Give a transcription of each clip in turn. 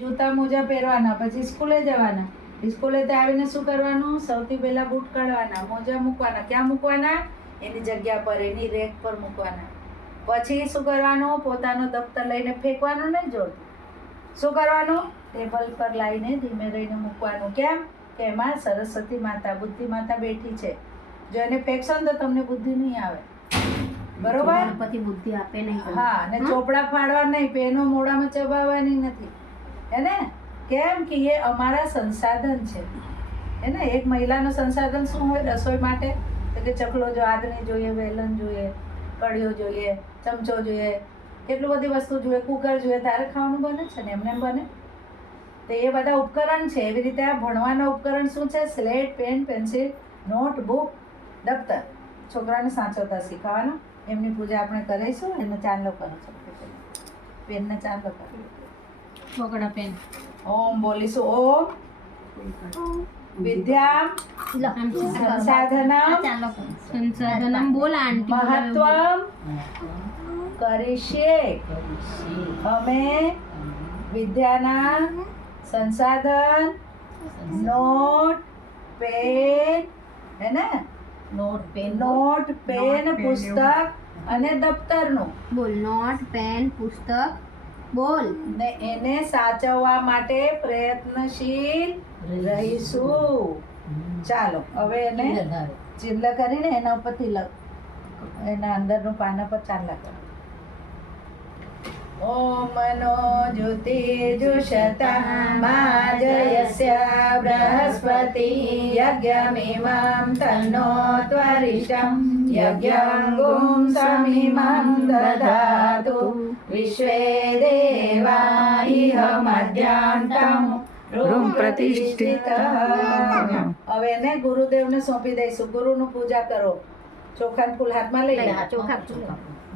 જૂતા મોજા પહેરવાના, પછી સ્કૂલે જવાના. સ્કૂલેથી આવીને શું કરવાનું? સૌથી પહેલા બૂટ કાઢવાના, મોજા મૂકવાના. ક્યાં મૂકવાના? એની જગ્યા પર, એની રેક પર મૂકવાના. પછી શું કરવાનું? પોતાનું દફતર લઈને ફેંકવાનું નહીં જોડતું. શું કરવાનું? ટેબલ પર લાવીને ધીમે રહીને મૂકવાનું. કેમ? કે એમાં સરસ્વતી માતા, બુદ્ધિ માતા બેઠી છે. જો એને ફેંકશો ને તો તમને બુદ્ધિ નહીં આવે. બરોબર? ગણપતિ બુદ્ધિ આપે નહીં. હા, અને ચોપડા ફાડવા નહીં, પેનો મોઢામાં ચબાવવાની નથી. એને કેમ કે એ અમારા સંસાધન છે. એને એક મહિલાનું સંસાધન શું હોય રસોઈ માટે? તો કે ચકલો જો આદની જોઈએ, વેલણ જોઈએ, કડિયો જોઈએ, ચમચો જોઈએ, કેટલું બધી વસ્તુ જોઈએ, કુકર જોઈએ, તારે ખાવાનું બને છે ને, એમને એમ બને. તો એ બધા ઉપકરણ છે. એવી રીતે આ ભણવાના ઉપકરણ શું છે? Slate, pen, pencil, note, book, દફતર. છોકરાને સાચવતા શીખવાનું. એમની પૂજા આપણે કરીશું. એને ચાંદલો કરો છો, પેનને ચાંદલો કરો. પકડા પેન. ઓમ બોલીશું. ઓમ વિદ્યામ સંસાધનમ સંસાધનમ બોલ આંટી. મહત્વમ કરીશે. અમે વિદ્યાના સંસાધન, નોટ, પેન, હે ને, નોટ, પેન, પુસ્તક અને દફતરનું બોલ. નોટ, પેન, પુસ્તક. બોલ. ને એને સાચવવા માટે પ્રયત્નશીલ રહીશું. ચાલો હવે એને ચિલ્લ કરીને એના ઉપરથી એના અંદરનું પાના પર ચાંદલા કરો. ઓમ નો જ્યોતિર્જુષતામા જયસ્ય બૃહસ્પતિ યજ્ઞમિમં તન્નો ત્વરિષ્ઠં યજ્ઞંગું સમિમં દધાતુ વિશ્વે દેવા ઇહ મધ્યાન્તમ રૂમ પ્રતિષ્ઠિત. હવે એને ગુરુદેવને સોંપી દઈશું. ગુરુનું પૂજા કરો. ચોખાનું ફૂલ હાથમાં લઈ લે.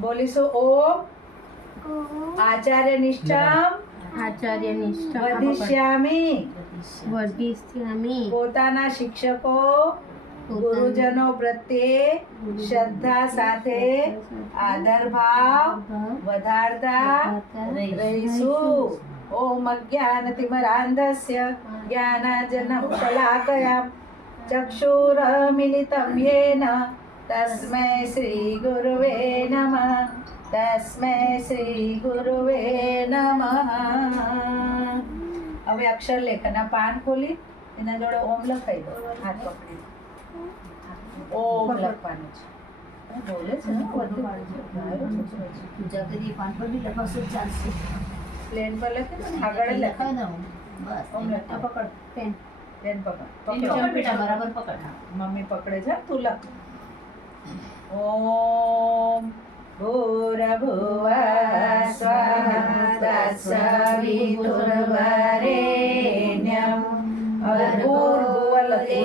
બોલીશું ઓમ આચાર્ય નિષ્ઠમ વધિષ્યામિ. પોતાના શિક્ષકો ગુરુજનો પ્રત્યે શ્રદ્ધા સાથે આદર ભાવ વધારતા રહીશું. ઓમ અજ્ઞાનતિમિરાન્ધસ્ય જ્ઞાનાંજનશલાકયા ચક્ષુરમિલિतं યેન તસ્મૈ શ્રી ગુરુવે નમઃ. તસ્મૈ શ્રી ગુરુવે નમઃ. હવે અક્ષર લેખના પાન ખોલી એના જોડે ઓમ લખાઈ દો. હાથ પકડી ઓમ લખવાનું છે. બોલે છે ને પૂજા કરી પાન પર બી લખાવશો ચાલશે. પ્લેન પર લખી દો. આગળ લખાઈ દો. બસ ઓમ લખ. પકડ પેન. પેન પકડ. પકડ બેટા, બરાબર પકડ. મમ્મી પકડે છે, તું લખ. ઓમ ભૂર્ભુવઃ સ્વઃ તત્સવિતુર્વરેણ્યં ભૂર્ભુવઃ લખો.